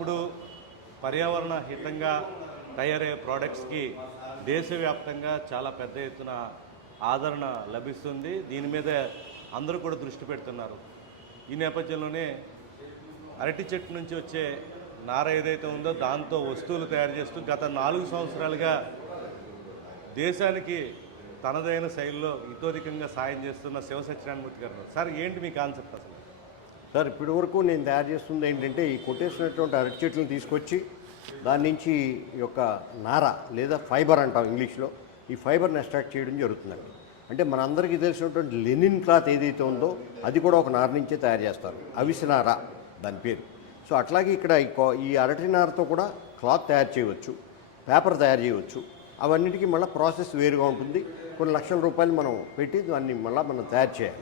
ఇప్పుడు పర్యావరణ హితంగా తయారయ్యే ప్రోడక్ట్స్కి దేశవ్యాప్తంగా చాలా పెద్ద ఎత్తున ఆదరణ లభిస్తుంది. దీని మీద అందరూ కూడా దృష్టి పెడుతున్నారు. ఈ నేపథ్యంలోనే అరటి చెట్టు నుంచి వచ్చే నార ఏదైతే ఉందో దాంతో వస్తువులు తయారు చేస్తూ గత నాలుగు సంవత్సరాలుగా దేశానికి తనదైన శైలిలో ఇతోధికంగా సాయం చేస్తున్న శివ సత్యనారాయణమూర్తి గారు సార్ ఏంటి మీ కాన్సెప్ట్ అసలు? సార్ ఇప్పటి వరకు నేను తయారు చేస్తుంది ఏంటంటే ఈ కొట్టేసినటువంటి అరటి చెట్లను తీసుకొచ్చి దాని నుంచి ఈ యొక్క నార లేదా ఫైబర్ అంటాం ఇంగ్లీష్లో. ఈ ఫైబర్ని ఎక్స్ట్రాక్ట్ చేయడం జరుగుతుందండి. అంటే మనందరికీ తెలిసినటువంటి లెనిన్ క్లాత్ ఏదైతే ఉందో అది కూడా ఒక నార నుంచే తయారు చేస్తారు. అవిసినార దాని పేరు. సో అట్లాగే ఇక్కడ ఈ కో- ఈ అరటి నారతో కూడా క్లాత్ తయారు చేయవచ్చు పేపర్ తయారు చేయవచ్చు. అవన్నిటికీ మళ్ళీ ప్రాసెస్ వేరుగా ఉంటుంది. కొన్ని లక్షల రూపాయలు మనం పెట్టి దాన్ని మళ్ళీ మనం తయారు చేయాలి.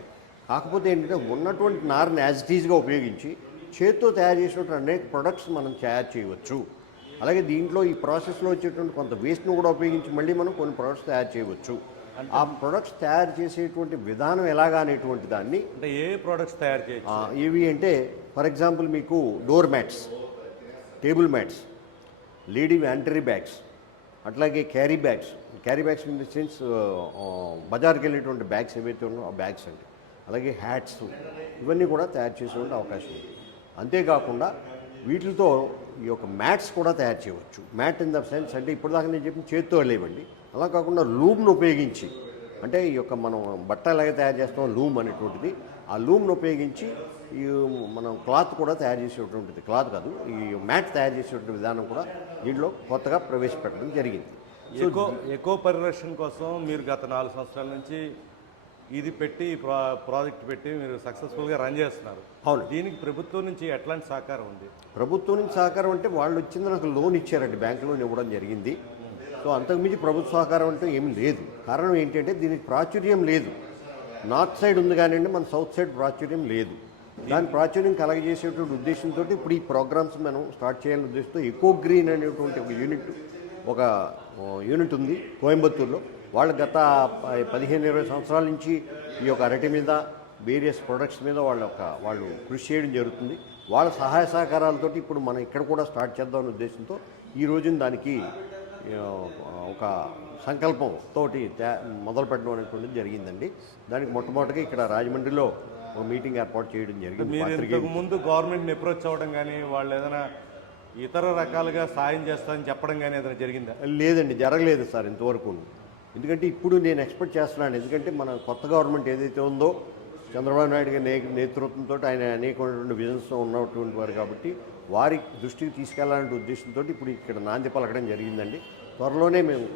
కాకపోతే ఏంటంటే ఉన్నటువంటి నారుని యాజ్ ఇట్ ఈజ్గా ఉపయోగించి చేత్తో తయారు చేసినటువంటి అనేక ప్రొడక్ట్స్ మనం తయారు చేయవచ్చు. అలాగే దీంట్లో ఈ ప్రాసెస్లో వచ్చేటువంటి కొంత వేస్ట్ను కూడా ఉపయోగించి మళ్ళీ మనం కొన్ని ప్రొడక్ట్స్ తయారు చేయవచ్చు. ఆ ప్రొడక్ట్స్ తయారు చేసేటువంటి విధానం ఎలాగా అనేటువంటి దాన్ని అంటే ఏ ప్రోడక్ట్స్ తయారు ఆ, ఏవి అంటే ఫర్ ఎగ్జాంపుల్ మీకు door mats table mats lady vanity bags అట్లాగే carry bags carry bags in the sense బజార్కి వెళ్ళేటువంటి బ్యాగ్స్ ఏవైతే ఉన్నాయో ఆ బ్యాగ్స్ అండి. అలాగే హ్యాట్స్ ఇవన్నీ కూడా తయారు చేసేటువంటి అవకాశం ఉంది. అంతేకాకుండా వీటితో ఈ యొక్క మ్యాట్స్ కూడా తయారు చేయవచ్చు. మ్యాట్ ఇన్ ద సెన్స్ అంటే ఇప్పుడు దాకా నేను చెప్పిన చేత్తో వెళ్ళేవండి అలా కాకుండా లూమ్ను ఉపయోగించి అంటే ఈ యొక్క మనం బట్ట తయారు చేస్తాం లూమ్ అనేటువంటిది. ఆ లూమ్ను ఉపయోగించి ఈ మనం క్లాత్ కూడా తయారు చేసేటువంటిది. క్లాత్ కాదు ఈ మ్యాట్ తయారు చేసేటువంటి విధానం కూడా దీంట్లో కొత్తగా ప్రవేశపెట్టడం జరిగింది. ఎకో ఎకో పరిరక్షణ కోసం మీరు గత నాలుగు సంవత్సరాల నుంచి ఇది పెట్టి ప్రాజెక్ట్ పెట్టి మీరు సక్సెస్ఫుల్గా రన్ చేస్తున్నారు. అవును. దీనికి ప్రభుత్వం నుంచి ఎట్లాంటి సహకారం ఉంది? ప్రభుత్వం నుంచి సహకారం అంటే వాళ్ళు వచ్చింది నాకు లోన్ ఇచ్చారండి బ్యాంక్ లోన్ ఇవ్వడం జరిగింది. సో అంతకుమించి ప్రభుత్వ సహకారం అంటే ఏమీ లేదు. కారణం ఏంటంటే దీనికి ప్రాచుర్యం లేదు. నార్త్ సైడ్ ఉంది కానివ్వండి మన సౌత్ సైడ్ ప్రాచుర్యం లేదు. దాని ప్రాచుర్యం కలగజేసేటువంటి ఉద్దేశంతో ఇప్పుడు ఈ ప్రోగ్రామ్స్ మనం స్టార్ట్ చేయాలనే ఉద్దేశంతో ఎకో గ్రీన్ అనేటువంటి ఒక యూనిట్ ఒక యూనిట్ ఉంది కోయంబత్తూరులో. వాళ్ళు గత పదిహేను ఇరవై సంవత్సరాల నుంచి ఈ యొక్క అరటి మీద వేరియస్ ప్రొడక్ట్స్ మీద వాళ్ళ యొక్క వాళ్ళు కృషి చేయడం జరుగుతుంది. వాళ్ళ సహాయ సహకారాలతోటి ఇప్పుడు మనం ఇక్కడ కూడా స్టార్ట్ చేద్దామనే ఉద్దేశంతో ఈ రోజున దానికి ఒక సంకల్పంతో మొదలు పెట్టడం అనేటువంటిది జరిగిందండి. దానికి మొట్టమొదటిగా ఇక్కడ రాజమండ్రిలో ఒక మీటింగ్ ఏర్పాటు చేయడం జరిగింది. మీరు ఇంతకు ముందు గవర్నమెంట్ని అప్రోచ్ అవ్వడం కానీ వాళ్ళు ఏదైనా ఇతర రకాలుగా సాయం చేస్తామని చెప్పడం కానీ ఏదైనా జరిగిందా? లేదండి జరగలేదు సార్ ఇంతవరకు ఎందుకంటే ఇప్పుడు నేను ఎక్స్పెక్ట్ చేస్తున్నాను. ఎందుకంటే మన కొత్త గవర్నమెంట్ ఏదైతే ఉందో చంద్రబాబు నాయుడు గారి నే- నేతృత్వంతో ఆయన అనేకమైనటువంటి విజన్స్తో ఉన్నటువంటి వారు కాబట్టి వారి దృష్టికి తీసుకెళ్ళాలనే ఉద్దేశంతో ఇప్పుడు ఇక్కడ నాంది పలకడం జరిగిందండి. త్వరలోనే మేము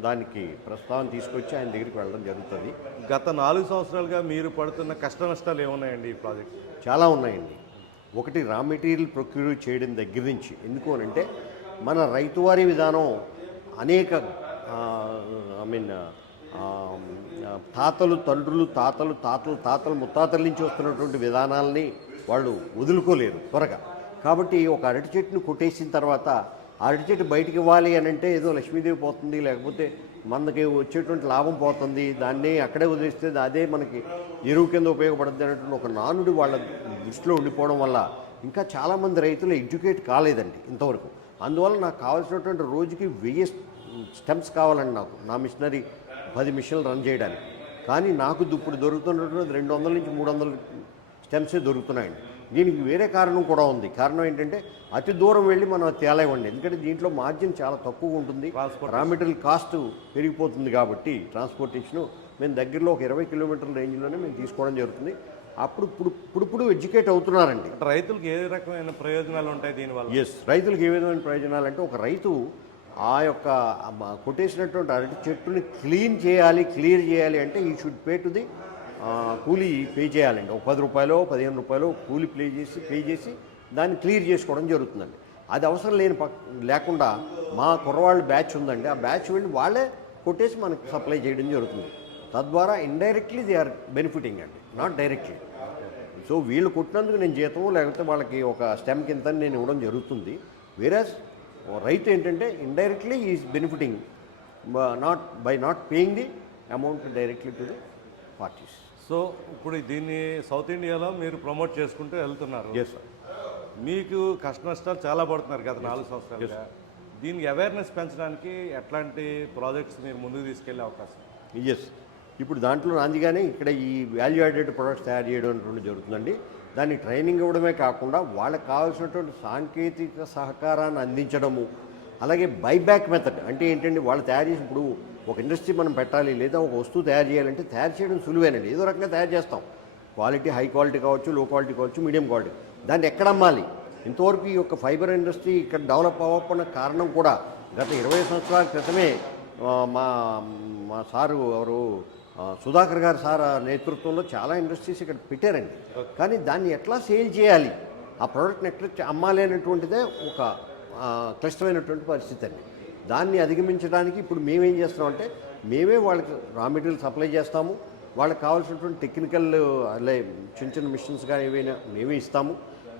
దానికి ప్రస్తావన తీసుకొచ్చి ఆయన దగ్గరికి వెళ్ళడం జరుగుతుంది. గత నాలుగు సంవత్సరాలుగా మీరు పడుతున్న కష్ట నష్టాలు ఏమున్నాయండి ఈ ప్రాజెక్ట్ చాలా ఉన్నాయండి. ఒకటి రా మెటీరియల్ ప్రొక్యూర్ చేయడం దగ్గర నుంచి. ఎందుకు అని అంటే మన రైతువారీ విధానం అనేక ఐ మీన్ తాతలు తండ్రులు తాతలు తాతలు తాతలు ముత్తాతల నుంచి వస్తున్నటువంటి విధానాలని వాళ్ళు వదులుకోలేరు త్వరగా. కాబట్టి ఒక అరటి చెట్టును కొట్టేసిన తర్వాత అరటి చెట్టు బయటికి ఇవ్వాలి అని అంటే ఏదో లక్ష్మీదేవి పోతుంది లేకపోతే మనకి వచ్చేటువంటి లాభం పోతుంది దాన్ని అక్కడే వదిలేస్తే అదే మనకి ఎరువు కింద ఉపయోగపడుతుంది అనేటువంటి ఒక నానుడి వాళ్ళ దృష్టిలో ఉండిపోవడం వల్ల ఇంకా చాలామంది రైతులు ఎడ్యుకేట్ కాలేదండి ఇంతవరకు. అందువల్ల నాకు కావాల్సినటువంటి రోజుకి వెయ్యి స్టెమ్స్ కావాలండి నాకు. నా మిషనరీ పది మిషన్లు రన్ చేయడానికి. కానీ నాకు ఇప్పుడు దొరుకుతున్నటువంటి రెండు వందల నుంచి మూడు వందల స్టెమ్సే దొరుకుతున్నాయండి. దీనికి వేరే కారణం కూడా ఉంది. కారణం ఏంటంటే అతి దూరం వెళ్ళి మనం తేలేవండి ఎందుకంటే దీంట్లో మార్జిన్ చాలా తక్కువగా ఉంటుంది. రా మెటీరియల్ కాస్ట్ పెరిగిపోతుంది కాబట్టి ట్రాన్స్పోర్టేషను మేము దగ్గరలో ఒక ఇరవై కిలోమీటర్ల రేంజ్లోనే మేము తీసుకోవడం జరుగుతుంది. అప్పుడు ఇప్పుడు ఇప్పుడు ఎడ్యుకేట్ అవుతున్నారండి. రైతులకు ఏ రకమైన ప్రయోజనాలు ఉంటాయి దీనివల్ల? ఎస్ రైతులకు ఏ విధమైన ప్రయోజనాలు అంటే ఒక రైతు ఆ యొక్క మ- కొట్టేసినటువంటి అరటి చెట్టుని క్లీన్ చేయాలి క్లియర్ చేయాలి అంటే ఈ should pay to the coolie pay చేయాలండి. ఒక పది రూపాయలు పదిహేను రూపాయలు కూలీ పే చేసి పే చేసి దాన్ని క్లియర్ చేసుకోవడం జరుగుతుందండి. అది అవసరం లేని లేకుండా మా కుర్రవాళ్ళ బ్యాచ్ ఉందండి. ఆ బ్యాచ్ వెళ్ళి వాళ్ళే కొట్టేసి మనకు సప్లై చేయడం జరుగుతుంది. తద్వారా ఇండైరెక్ట్లీ దే ఆర్ బెనిఫిటింగ్ అండి నాట్ డైరెక్ట్లీ సో వీళ్ళు కొట్టినందుకు నేను జీతం లేకపోతే వాళ్ళకి ఒక స్టెమ్ కింద నేను ఇవ్వడం జరుగుతుంది. వేరే రైతు ఏంటంటే indirectly is benefiting not by not paying the amount directly to the parties so ఇప్పుడు దీన్ని సౌత్ ఇండియాలో మీరు ప్రమోట్ చేసుకుంటూ వెళ్తున్నారు. మీకు కష్ట నష్టాలు చాలా పడుతున్నారు గత నాలుగు సంవత్సరాలుగా. దీనికి అవేర్నెస్ పెంచడానికి ఎట్లాంటి ప్రాజెక్ట్స్ మీరు ముందుకు తీసుకెళ్ళే అవకాశం? ఎస్ ఇప్పుడు దాంట్లో నాందిగానే ఇక్కడ ఈ వాల్యూ యాడెడ్ ప్రొడక్ట్స్ తయారు చేయడం అనేటువంటి జరుగుతుందండి. దాన్ని ట్రైనింగ్ ఇవ్వడమే కాకుండా వాళ్ళకి కావాల్సినటువంటి సాంకేతిక సహకారాన్ని అందించడము అలాగే బైబ్యాక్ మెథడ్ అంటే ఏంటంటే వాళ్ళు తయారు చేసి ఇప్పుడు ఒక ఇండస్ట్రీ మనం పెట్టాలి లేదా ఒక వస్తువు తయారు చేయాలంటే తయారు చేయడం సులువేనండి. ఏదో రకంగా తయారు చేస్తాం. క్వాలిటీ హై క్వాలిటీ కావచ్చు లో క్వాలిటీ కావచ్చు మీడియం క్వాలిటీ దాన్ని ఎక్కడ అమ్మాలి? ఇంతవరకు ఈ యొక్క ఫైబర్ ఇండస్ట్రీ ఇక్కడ డెవలప్ అవ్వకున్న కారణం కూడా గత ఇరవై సంవత్సరాల క్రితమే మా మా సారు ఎవరు సుధాకర్ గారు సార్ నేతృత్వంలో చాలా ఇండస్ట్రీస్ ఇక్కడ పెట్టారండి. కానీ దాన్ని ఎట్లా సేల్ చేయాలి? ఆ ప్రోడక్ట్ని ఎట్లా అమ్మాలి అనేటువంటిదే ఒక క్లిష్టమైనటువంటి పరిస్థితి అండి. దాన్ని అధిగమించడానికి ఇప్పుడు మేమేం చేస్తున్నామంటే మేమే వాళ్ళకి రా మెటీరియల్ సప్లై చేస్తాము. వాళ్ళకి కావాల్సినటువంటి టెక్నికల్ అలా చిన్న చిన్న మిషన్స్ కానీ ఏవైనా మేమే ఇస్తాము.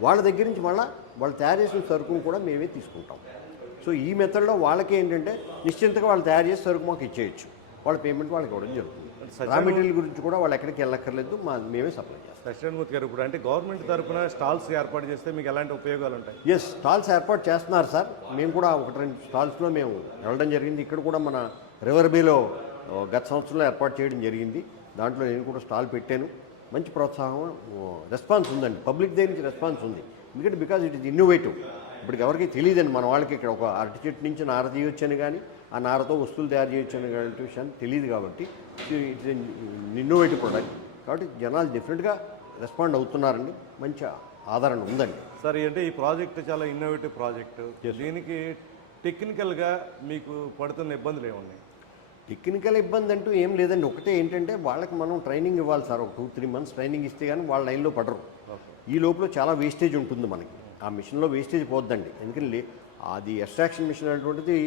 వాళ్ళ దగ్గర నుంచి మళ్ళీ వాళ్ళు తయారు చేసిన సరుకును కూడా మేమే తీసుకుంటాం. సో ఈ మెథడ్లో వాళ్ళకి ఏంటంటే నిశ్చింతగా వాళ్ళు తయారు చేసి సరుకు మాకు ఇచ్చేయచ్చు. వాళ్ళ పేమెంట్ వాళ్ళకి ఇవ్వడం జరుగుతుంది. రా మెటీరియల్ గురించి కూడా వాళ్ళు ఎక్కడికి వెళ్ళక్కర్లేదు మా మేమే సప్లై చేస్తాం. సత్యనారాయణమూర్తి గారు ఇప్పుడు అంటే గవర్నమెంట్ తరపున స్టాల్స్ ఏర్పాటు చేస్తే మీకు ఎలాంటి ఉపయోగాలు ఉంటాయి? ఎస్ స్టాల్స్ ఏర్పాటు చేస్తున్నారు సార్. మేము కూడా ఒకటి రెండు స్టాల్స్లో మేము వెళ్ళడం జరిగింది. ఇక్కడ కూడా మన రివర్ బీలో గత సంవత్సరంలో ఏర్పాటు చేయడం జరిగింది. దాంట్లో నేను కూడా స్టాల్ పెట్టాను. మంచి ప్రోత్సాహం రెస్పాన్స్ ఉందండి. పబ్లిక్ దగ్గర నుంచి రెస్పాన్స్ ఉంది. ఎందుకంటే బికాజ్ ఇట్ ఇస్ ఇన్నోవేటివ్ ఇప్పుడు ఎవరికి తెలియదండి. మన వాళ్ళకి ఇక్కడ ఒక అరటి చెట్టు నుంచి నార తీయొచ్చని కానీ ఆ నారతో వస్తువులు తయారు చేయొచ్చని విషయాన్ని తెలియదు కాబట్టి ఇట్స్ ఇన్నోవేటివ్ ప్రొడక్ట్ కాబట్టి జనాలు డెఫినెట్గా రెస్పాండ్ అవుతున్నారండి. మంచి ఆదరణ ఉందండి. సార్ అంటే ఈ ప్రాజెక్ట్ చాలా ఇన్నోవేటివ్ ప్రాజెక్ట్. దీనికి టెక్నికల్గా మీకు పడుతున్న ఇబ్బందులు ఏమున్నాయి? టెక్నికల్ ఇబ్బంది అంటూ ఏం లేదండి. ఒకటే ఏంటంటే వాళ్ళకి మనం ట్రైనింగ్ ఇవ్వాలి సార్. ఒక టూ త్రీ మంత్స్ ట్రైనింగ్ ఇస్తే కానీ వాళ్ళ లైన్లో పడరు. ఈ లోపల చాలా వేస్టేజ్ ఉంటుంది మనకి. ఆ మిషన్లో వేస్టేజ్ పోద్దండి. ఎందుకంటే అది ఎక్స్ట్రాక్షన్ మిషన్ అనేటువంటిది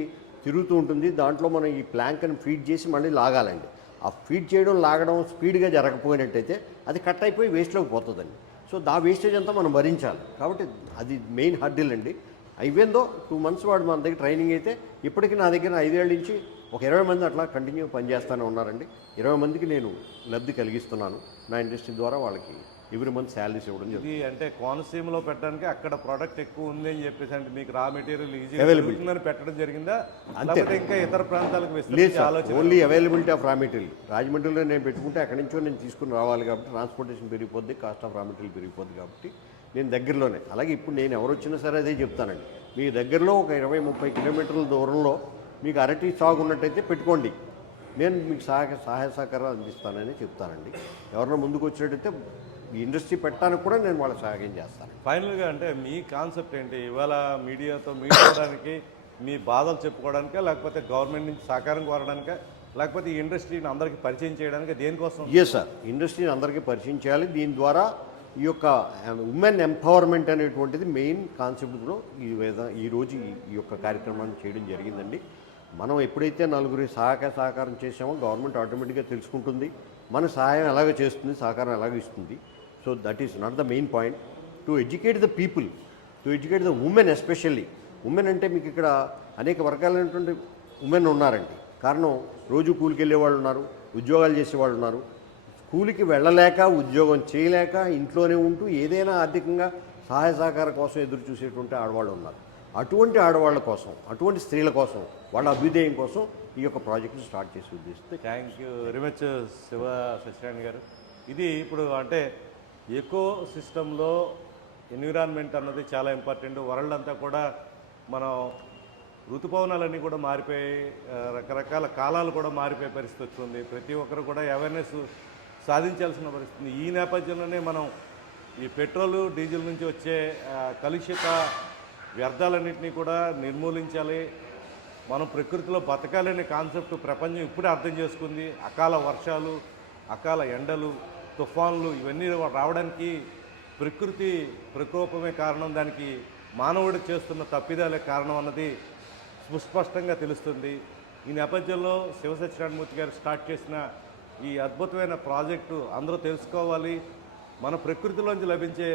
తిరుగుతూ ఉంటుంది. దాంట్లో మనం ఈ ప్లాంక్ని ఫీడ్ చేసి మళ్ళీ లాగాలండి. ఆ ఫీడ్ చేయడం లాగడం స్పీడ్గా జరగకపోయినట్టయితే అది కట్ అయిపోయి వేస్ట్లోకి పోతుందండి. సో దా వేస్టేజ్ అంతా మనం భరించాలి. కాబట్టి అది మెయిన్ హర్డిల్ అండి. అయిపోయిందో టూ మంత్స్ వాడు మన దగ్గర ట్రైనింగ్ అయితే ఇప్పటికి నా దగ్గర ఐదేళ్ళ నుంచి ఒక ఇరవై మంది అట్లా కంటిన్యూ పనిచేస్తూనే ఉన్నారండి. ఇరవై మందికి నేను లబ్ధి కలిగిస్తున్నాను నా ఇండస్ట్రీ ద్వారా వాళ్ళకి. ఎవ్రీ మంత్ శాలరీస్ ఇవ్వడం ఇది అంటే కోనసీమలో పెట్టడానికి అక్కడ ప్రోడక్ట్ ఎక్కువ ఉంది అని చెప్పేసి అంటే మీకు రా మెటీరియల్ ఈజీ. దొరుకుతుందని పెట్టడం జరిగిందా? అంతే. ఇంకా ఇతర ప్రాంతాలకు only availability of raw material రాజమండ్రిలో నేను పెట్టుకుంటే అక్కడి నుంచో నేను తీసుకుని రావాలి కాబట్టి ట్రాన్స్పోర్టేషన్ పెరిగిపోద్ది కాస్ట్ ఆఫ్ రా మెటీరియల్ పెరిగిపోద్ది కాబట్టి నేను దగ్గరలోనే. అలాగే ఇప్పుడు నేను ఎవరు వచ్చినా సరే అదే చెప్తానండి. మీ దగ్గరలో ఒక ఇరవై ముప్పై కిలోమీటర్ల దూరంలో మీకు అరటి సాగు ఉన్నట్టయితే పెట్టుకోండి. నేను మీకు సహాయ సహాయ సహకారాలు అందిస్తానని చెప్తానండి. ఎవరైనా ముందుకు వచ్చినట్టయితే ఇండస్ట్రీ పెట్టడానికి కూడా నేను వాళ్ళకి సహాయం చేస్తాను. ఫైనల్గా అంటే మీ కాన్సెప్ట్ ఏంటి? ఇవాళ మీడియాతో మీడియాడానికి మీ బాధలు చెప్పుకోవడానికా లేకపోతే గవర్నమెంట్ నుంచి సహకారం కోరడానికా లేకపోతే ఈ ఇండస్ట్రీని అందరికీ పరిచయం చేయడానికి దేనికోసం? ఎస్ సార్ ఇండస్ట్రీని అందరికీ పరిచయం చేయాలి. దీని ద్వారా ఈ యొక్క ఉమెన్ ఎంపవర్మెంట్ అనేటువంటిది మెయిన్ కాన్సెప్ట్లో ఈ ఈరోజు ఈ- ఈ యొక్క కార్యక్రమాన్ని చేయడం జరిగిందండి. మనం ఎప్పుడైతే నలుగురి సహాయక సహకారం చేసామో గవర్నమెంట్ ఆటోమేటిక్గా తెలుసుకుంటుంది. మన సహాయం ఎలాగ చేస్తుంది సహకారం ఎలాగ ఇస్తుంది. So that is not the main point to educate the people to educate the women especially women అంటే మీకు ఇక్కడ అనేక వర్గాలైనటువంటి ఉమెన్ ఉన్నారండి. కారణం రోజు కూలికి వెళ్ళేవాళ్ళు ఉన్నారు ఉద్యోగాలు చేసేవాళ్ళు ఉన్నారు. స్కూల్కి వెళ్ళలేక ఉద్యోగం చేయలేక ఇంట్లోనే ఉంటూ ఏదైనా ఆర్థికంగా సహాయ సహకారం కోసం ఎదురు చూసేటువంటి ఆడవాళ్ళు ఉన్నారు. అటువంటి ఆడవాళ్ళ కోసం అటువంటి స్త్రీల కోసం వాళ్ళ అభ్యుదయం కోసం ఈ యొక్క ప్రాజెక్ట్ని స్టార్ట్ చేసి ఉద్దేశిస్తే thank you very much Shiva Satyanarayana garu. ఇది ఇప్పుడు అంటే ఎకో సిస్టంలో ఎన్విరాన్మెంట్ అన్నది చాలా ఇంపార్టెంట్ వరల్డ్ అంతా కూడా మనం ఋతుపవనాలన్నీ కూడా మారిపోయి రకరకాల కాలాలు కూడా మారిపోయే పరిస్థితి వచ్చింది. ప్రతి ఒక్కరు కూడా అవేర్నెస్ సాధించాల్సిన పరిస్థితి ఈ నేపథ్యంలోనే మనం ఈ పెట్రోల్ డీజిల్ నుంచి వచ్చే కలుషిత వ్యర్థాలన్నింటినీ కూడా నిర్మూలించాలి. మనం ప్రకృతిలో బతకాలనే కాన్సెప్ట్ ప్రపంచం ఇప్పుడే అర్థం చేసుకుంది. అకాల వర్షాలు అకాల ఎండలు తుఫాన్లు ఇవన్నీ రావడానికి ప్రకృతి ప్రకోపమే కారణం. దానికి మానవుడు చేస్తున్న తప్పిదాలే కారణం అన్నది సుస్పష్టంగా తెలుస్తుంది. ఈ నేపథ్యంలో శివసత్యనారాయణమూర్తి గారు స్టార్ట్ చేసిన ఈ అద్భుతమైన ప్రాజెక్టు అందరూ తెలుసుకోవాలి. మన ప్రకృతిలోంచి లభించే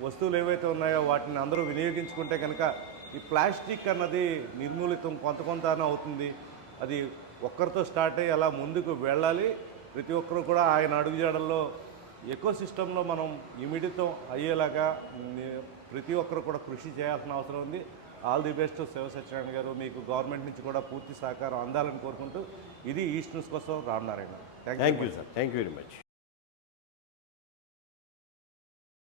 వస్తువులు ఏవైతే ఉన్నాయో వాటిని అందరూ వినియోగించుకుంటే కనుక ఈ ప్లాస్టిక్ అన్నది నిర్మూలితం కొంత కొంత అవుతుంది. అది ఒక్కరితో స్టార్ట్ అయ్యి అలా ముందుకు వెళ్ళాలి. ప్రతి ఒక్కరు కూడా ఆయన అడుగుజాడల్లో ఎకో సిస్టంలో మనం ఇమిడితం అయ్యేలాగా ప్రతి ఒక్కరు కూడా కృషి చేయాల్సిన అవసరం ఉంది. All the best Shiva Satyanarayana garu. మీకు గవర్నమెంట్ నుంచి కూడా పూర్తి సహకారం అందాలని కోరుకుంటూ ఇది ఈస్ట్ న్యూస్ కోసం Ramanarayana thank you sir thank you very much